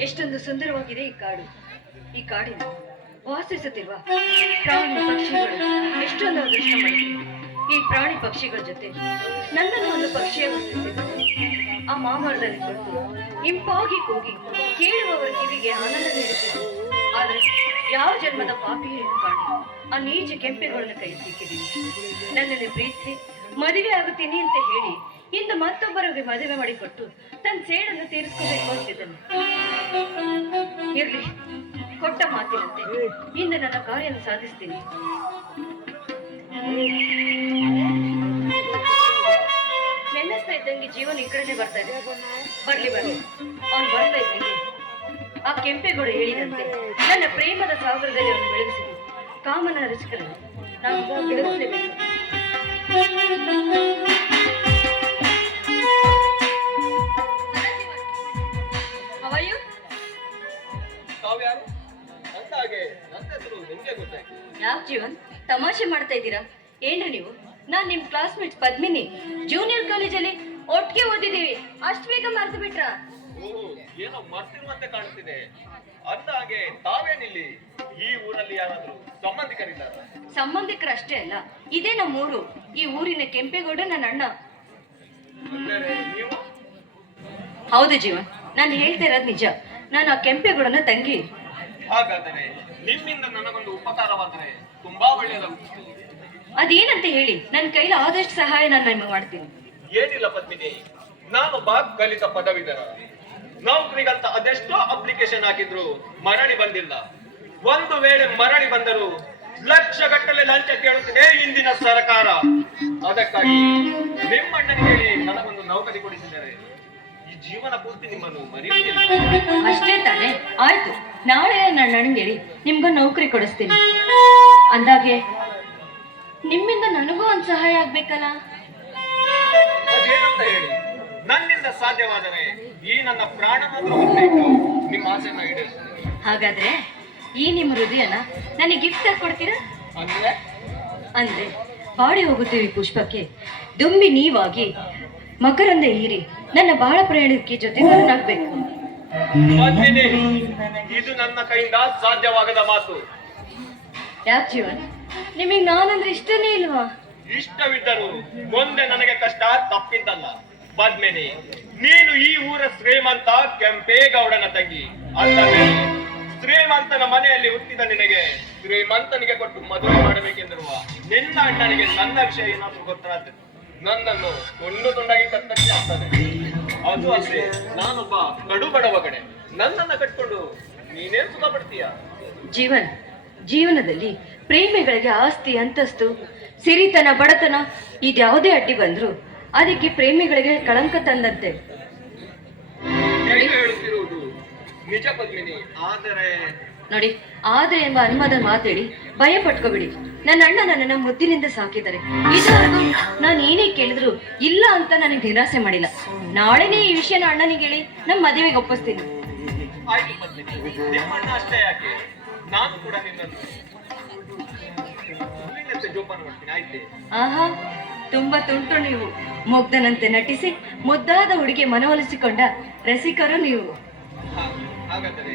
ಎಷ್ಟೊಂದು ಸುಂದರವಾಗಿದೆ ಈ ಕಾಡು. ಈ ಕಾಡಿನ ವಾಸಿಸುತ್ತಿರುವ ಪ್ರಾಣಿ ಪಕ್ಷಿಗಳು ಎಷ್ಟೊಂದು ಅದೃಷ್ಟ ಈ ಪ್ರಾಣಿ ಪಕ್ಷಿಗಳ ಜೊತೆ ನನ್ನನ್ನು ಒಂದು ಪಕ್ಷಿಯ ಆ ಮಾಮರದಲ್ಲಿ ಕುಳಿತು ಇಂಪಾಗಿ ಕೂಗಿ ಕೇಳುವವರ ಕಿವಿಗೆ ಆನಂದ ನೀಡುತ್ತಿತ್ತು ಆದರೆ ಯಾವ ಜನ್ಮದ ಪಾಪಿಯನ್ನು ಕಾಣಿ ಆ ನೀಚ ಕೆಂಪೆಗಳನ್ನು ಕೈ ಸಿಕ್ಕಿದ್ದೀನಿ ನನ್ನನ್ನು ಪ್ರೀತಿಸಿ ಮದುವೆ ಆಗುತ್ತೀನಿ ಅಂತ ಹೇಳಿ ಇಂದು ಮತ್ತೊಬ್ಬರಿಗೆ ಮದುವೆ ಮಾಡಿಕೊಟ್ಟು ತನ್ನ ಸೇಡನ್ನು ತೀರಿಸ್ಕೋಬೇಕು ಅಂತಿದ್ದನು. ಇರ್ಲಿ ಕೊಟ್ಟ ಮಾತಿನಂತೆ. ಇಂದು ನನ್ನ ಕಾರ್ಯವನ್ನು ಸಾಧಿಸ್ತೀನಿ. ನೆನೆಸ್ತಾ ಇದ್ದಂಗೆ ಜೀವನ ಈ ಕಡೆನೆ ಬರ್ತಾ ಇದೆ. ಬರ್ಲಿ ಬರ್ಲಿ. ಅವ್ನು ಬರ್ತಾ ಇದ್ದೀನಿ. ಆ ಕೆಂಪೇಗೌಡ ಹೇಳಿದಂತೆ ನನ್ನ ಪ್ರೇಮದ ಸಾಗರದಲ್ಲಿ ಅವನು ಬೆಳಗಿಸಿದೆ ಕಾಮನ ರಚಕರನ್ನು ನಾನು ಬೆಳಗಿಸಲೇಬೇಕು. ಯಾವ ಜೀವನ್? ತಮಾಷೆ ಮಾಡ್ತಾ ಇದ್ದೀರಾ? ಏನ್ರಿ ನೀವು? ನಾನ್ ನಿಮ್ ಕ್ಲಾಸ್ಮೇಟ್ ಪದ್ಮಿನಿ. ಜೂನಿಯರ್ ಕಾಲೇಜಲ್ಲಿ ಒಟ್ಟಿಗೆ ಓದಿದೀವಿ. ಅಷ್ಟು ಬೇಗ ಮರ್ತು ಬಿಟ್ರ? ಏನೋ ಮರ್ತಿರುವಂತೆ ಕಾಣ್ತಿದೆ. ಅಂದ ಹಾಗೆ ತಾವೇನಿಲ್ಲಿ? ಈ ಊರಲ್ಲಿ ಯಾರಾದ್ರೂ ಸಂಬಂಧಿಕರಿದ್ದಾರ? ಸಂಬಂಧಿಕರಷ್ಟೇ ಅಲ್ಲ. ಇದೇ ನಮ್ಮ ಊರು ಈ ಊರಿನ ಕೆಂಪೇಗೌಡ ನನ್ನ ಅಣ್ಣ. ಹೌದು ಜೀವನ್. ನಾನು ಹೇಳ್ತಾ ಇರೋದು ನಿಜ. ನಾನು ಆ ಕೆಂಪೇಗೌಡನ ತಂಗಿ. ಹಾಗಾದರೆ ನಿಮ್ಮಿಂದ ನನಗೊಂದು ಉಪಕಾರವಾದರೆ ತುಂಬಾ ಒಳ್ಳೆಯದಾಗುತ್ತೆ ಅದೇನಂತ ಹೇಳಿ ನನ್ನ ಕೈಲಿ ಆದಷ್ಟು ಸಹಾಯ ನಾನು ನಿಮಗೆ ಮಾಡ್ತೀನಿ. ಏನಿಲ್ಲ ಪದ್ಮಿನಿ ಬಾಗ್ ಕಲಿತ ಪದವಿದರ ನೌಕರಿಗಂತ ಅದೆಷ್ಟೋ ಅಪ್ಲಿಕೇಶನ್ ಹಾಕಿದ್ರು ಮರಳಿ ಬಂದಿಲ್ಲ. ಒಂದು ವೇಳೆ ಮರಳಿ ಬಂದರೂ ಲಕ್ಷ ಗಟ್ಟಲೆ ಲಂಚ ಕೇಳುತ್ತಿದೆ ಇಂದಿನ ಸರ್ಕಾರ. ಅದಕ್ಕಾಗಿ ನಿಮ್ಮಣ್ಣನಿಗೆ ಹೇಳಿ ನನಗೊಂದು ನೌಕರಿ ಕೊಡಿಸಿದ್ದಾರೆ ಈ ಜೀವನ ಪೂರ್ತಿ ನಿಮ್ಮನ್ನು ಮರೆಯುವುದಿಲ್ಲ ಅಷ್ಟೇ ತಾನೇ. ಆಯ್ತು. ನಾಳೆ ನನ್ನ ಅಣ್ಣಂಗೆ ನಿಮ್ಗೂ ನೌಕರಿ ಕೊಡಿಸ್ತೀನಿ. ಅಂದಾಗೆ ನಿಮ್ಮಿಂದ ನನಗೂ ಒಂದು ಸಹಾಯ ಆಗ್ಬೇಕಲ್ಲ? ಅದೇನಂತ ಹೇಳಿ? ನನ್ನಿಂದ ಸಾಧ್ಯವಾದರೆ ಈ ನನ್ನ ಪ್ರಾಣನಾದ್ರೂ ಹೊತ್ತಿಟ್ಟು ನಿಮ್ಮ ಆಸೆಯನ್ನ ಈಡೇರಿಸ್ತೀನಿ ಹಾಗಾದ್ರೆ ಈ ನಿಮ್ಮ ಹೃದಯನ ನನಗೆ ಗಿಫ್ಟ್ ಆಗಿ ಕೊಡ್ತೀರಾ? ಅಂದ್ರೆ? ಅಂದ್ರೆ ಬಾಡಿ ಹೋಗುತ್ತೀವಿ ಪುಷ್ಪಕ್ಕೆ. ದುಂಬಿ ನೀವಾಗಿ ಮಕರಂದ ಹೀರಿ. ನನ್ನ ಬಾಳ ಪ್ರಯಾಣಕ್ಕೆ ಪದ್ಮಿನಿ ಇದು ನನ್ನ ಕೈಯಿಂದ ಸಾಧ್ಯವಾಗದ ಮಾತು. ಯಾಕೆ ಜೀವನ್? ನಿಮಗೆ ನಾನಂದ್ರೆ ಇಷ್ಟನೇ ಇಲ್ವಾ? ಇಷ್ಟವಿದ್ದರೂ ಮುಂದೆ ನನಗೆ ಕಷ್ಟ ತಪ್ಪಿದ್ದಲ್ಲ. ಪದ್ಮಿನಿ ನೀನು ಈ ಊರ ಶ್ರೀಮಂತ ಕೆಂಪೇಗೌಡನ ತಂಗಿ. ಅಲ್ಲದೆ ಶ್ರೀಮಂತನ ಮನೆಯಲ್ಲಿ ಹುಟ್ಟಿದ ನಿನಗೆ ಶ್ರೀಮಂತನಿಗೆ ಕೊಟ್ಟು ಮದುವೆ ಮಾಡಬೇಕೆಂದಿರುವ ನಿನ್ನ ಅಣ್ಣನಿಗೆ ನನ್ನ ವಿಷಯ ಏನಾದರೂ ಗೊತ್ತಾದ್ರೆ ನನ್ನನ್ನು ತುಂಡು ತುಂಡಾಗಿ ಕತ್ತರಿಸಿ ಆಗ್ತದೆ. ಅದು ಅಷ್ಟೇ. ನಾನೊಬ್ಬ ಕಡು ಬಡವ ಕಡೆ ನನ್ನನ್ನು ಕಟ್ಕೊಂಡು ನೀನೇನ್ ಸುಖ ಪಡ್ತೀಯ ಜೀವನ್ ಜೀವನದಲ್ಲಿ ಪ್ರೇಮಿಗಳಿಗೆ ಆಸ್ತಿ ಅಂತಸ್ತು ಸಿರಿತನ ಬಡತನ ಇದ್ಯಾವುದೇ ಅಡ್ಡಿ ಬಂದ್ರು ಅದಕ್ಕೆ ಪ್ರೇಮಿಗಳಿಗೆ ಕಳಂಕ ತಂದಂತೆ. ಹೇಳುತ್ತಿರುವುದು? ನಿಜ ಪದ್ಮಿನಿ. ಆದರೆ ನೋಡಿ ಆದ್ರೆ ಎಂಬ ಅನುಮಾನ ಮಾತೇಳಿ ಭಯ ಪಟ್ಕೋಬಿಡಿ. ನನ್ನ ಅಣ್ಣ ನನ್ನನ್ನ ಮುದ್ದಿನಿಂದ ಸಾಕಿದ್ದಾರೆ. ಇದುವರೆಗೂ ನಾನು ಏನೇ ಕೇಳಿದ್ರು ಇಲ್ಲ ಅಂತ ನನಗೆ ನಿರಾಸೆ ಮಾಡಿಲ್ಲ. ನಾಳೆನೇ ಈ ವಿಷಯನ ಅಣ್ಣನಿಗೆ ಹೇಳಿ ನಮ್ಮ ಮದುವೆಗೆ ಒಪ್ಪಿಸ್ತೀನಿ. ಆಹಾ ತುಂಬಾ ತುಂಟು ನೀವು. ಮುಗ್ಧನಂತೆ ನಟಿಸಿ ಮುದ್ದಾದ ಹುಡುಗಿ ಮನವೊಲಿಸಿಕೊಂಡ ರಸಿಕರು ನೀವು. ಹಾಗಾದರೆ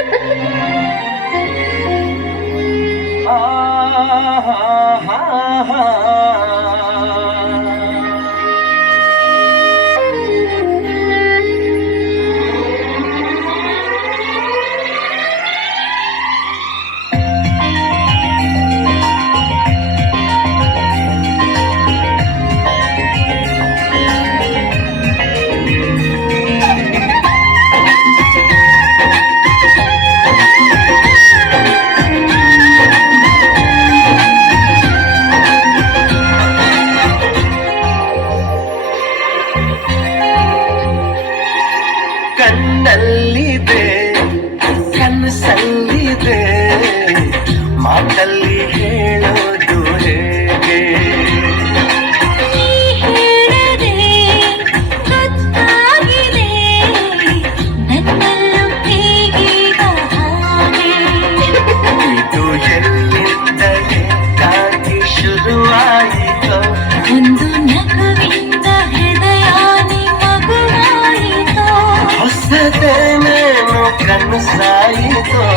sair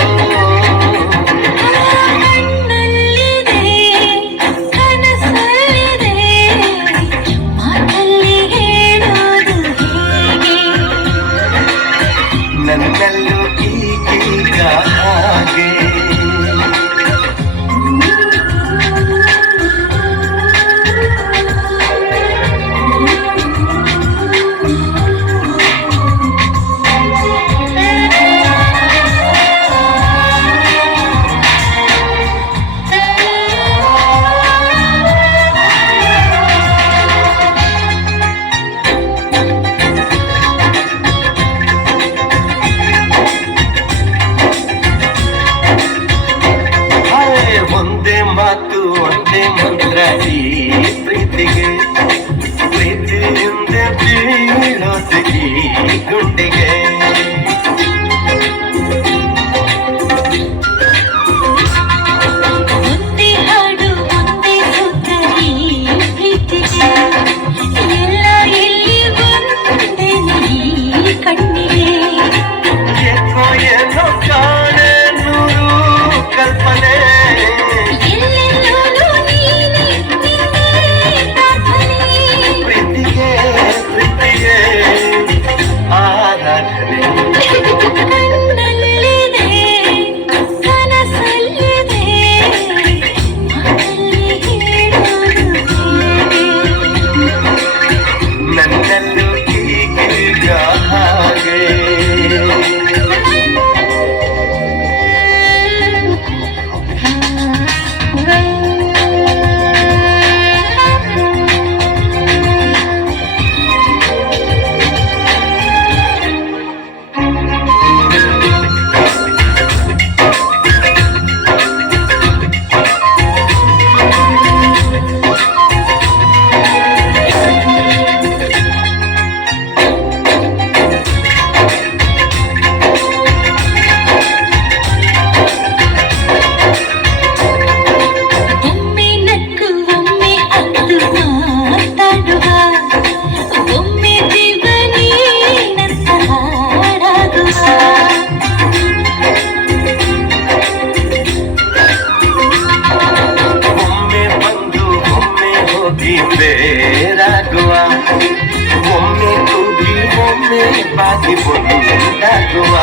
ಬಾಗಿ ಬಂದಾಗುವ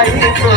যাই